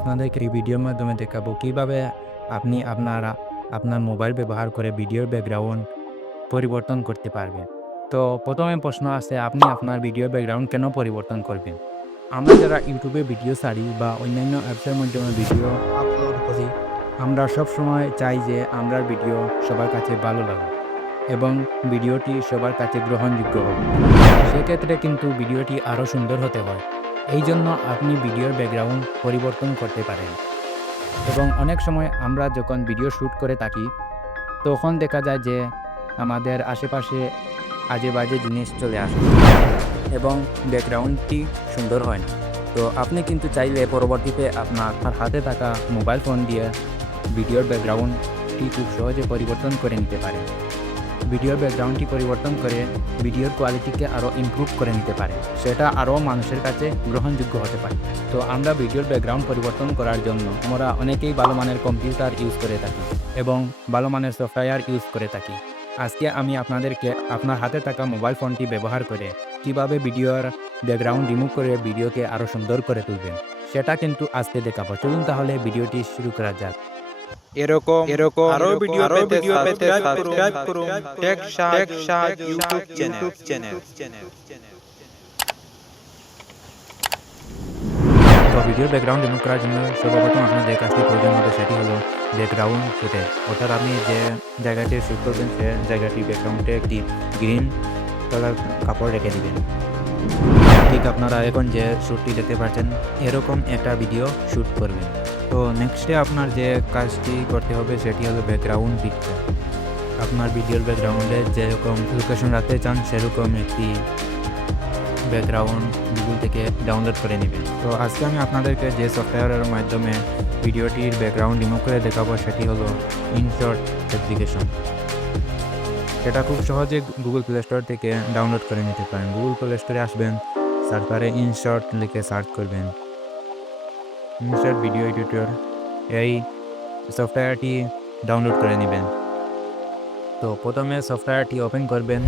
আপনাদেরকে এই ভিডিওর মাধ্যমে দেখাবো কিভাবে আপনি আপনার মোবাইল ব্যবহার করে ভিডিওর ব্যাকগ্রাউন্ড পরিবর্তন করতে পারবেন। তো প্রথমে প্রশ্ন আছে, আপনি আপনার ভিডিও ব্যাকগ্রাউন্ড কেন পরিবর্তন করবেন? আমরা যারা ইউটিউবে ভিডিও ছাড়ি বা অন্যান্য অ্যাপসের মাধ্যমে ভিডিও আপলোড করি, আমরা সবসময় চাই যে আমরা ভিডিও সবার কাছে ভালো লাগে এবং ভিডিওটি সবার কাছে গ্রহণযোগ্য হবে। সেক্ষেত্রে কিন্তু ভিডিওটি আরও সুন্দর হতে হয়। এই জন্য আপনি ভিডিওর ব্যাকগ্রাউন্ড পরিবর্তন করতে পারেন। এবং অনেক সময় আমরা যখন ভিডিও শ্যুট করে থাকি, তখন দেখা যায় যে আমাদের আশেপাশে আজে বাজে জিনিস চলে আসে এবং ব্যাকগ্রাউন্ডটি সুন্দর হয় না। তো আপনি কিন্তু চাইলে পরবর্তীতে আপনার হাতে থাকা মোবাইল ফোন দিয়ে ভিডিওর ব্যাকগ্রাউন্ডটি খুব সহজে পরিবর্তন করে নিতে পারেন। ভিডিওর ব্যাকগ্রাউন্ডটি পরিবর্তন করে ভিডিওর কোয়ালিটিকে আরও ইমপ্রুভ করে নিতে পারে, সেটা আরও মানুষের কাছে গ্রহণযোগ্য হতে পারে। তো আমরা ভিডিওর ব্যাকগ্রাউন্ড পরিবর্তন করার জন্য আমরা অনেকেই ভালো মানের কম্পিউটার ইউজ করে থাকি এবং ভালো মানের সফটওয়্যার ইউজ করে থাকি। আজকে আমি আপনাদেরকে আপনার হাতে থাকা মোবাইল ফোনটি ব্যবহার করে কিভাবে ভিডিওর ব্যাকগ্রাউন্ড রিমুভ করে ভিডিওকে আরও সুন্দর করে তুলবেন, সেটা কিন্তু আজকে দেখাবো। চলুন তাহলে ভিডিওটি শুরু করা যাক। এরকম আরো ভিডিও পেতে সাবস্ক্রাইব করুন টেক শাহ ইউটিউব চ্যানেল। তো ভিডিওর ব্যাকগ্রাউন্ড রিমুভ করার জন্য সর্বপ্রথম আপনাদের কাজটি প্রয়োজন হবে, সেটি হলো ব্যাকগ্রাউন্ড ফুটেজ। অর্থাৎ আপনি যে জায়গাটি শ্যুট করবেন সে জায়গাটি ব্যাকগ্রাউন্ডে একটি গ্রিন কালার কাপড় রেখে দিবেন। ঠিক আপনারা এখন যে শ্যুটটি দেখতে পাচ্ছেন, এরকম একটা ভিডিও শ্যুট করবেন। তো নেক্সটে আপনার যে কাজটি করতে হবে সেটি হলো ব্যাকগ্রাউন্ড পিকচার। আপনার ভিডিওর ব্যাকগ্রাউন্ডে যেরকম লোকেশন রাখতে চান সেরকম একটি ব্যাকগ্রাউন্ড গুগল থেকে ডাউনলোড করে নেবেন। তো আজকে আমি আপনাদেরকে যে সফটওয়্যারের মাধ্যমে ভিডিওটির ব্যাকগ্রাউন্ড রিমুভ করে দেখাবো সেটি হলো ইনশট অ্যাপ্লিকেশন। এটা খুব সহজে গুগল প্লে স্টোর থেকে ডাউনলোড করে নিতে পারেন। গুগল প্লে স্টোরে আসবেন, সার্চ বারে ইনশট লিখে সার্চ করবেন, ইনশট ভিডিও এডিটর। এই সফটওয়্যারটি ডাউনলোড করে নেবেন। তো প্রথমে সফটওয়্যারটি ওপেন করবেন।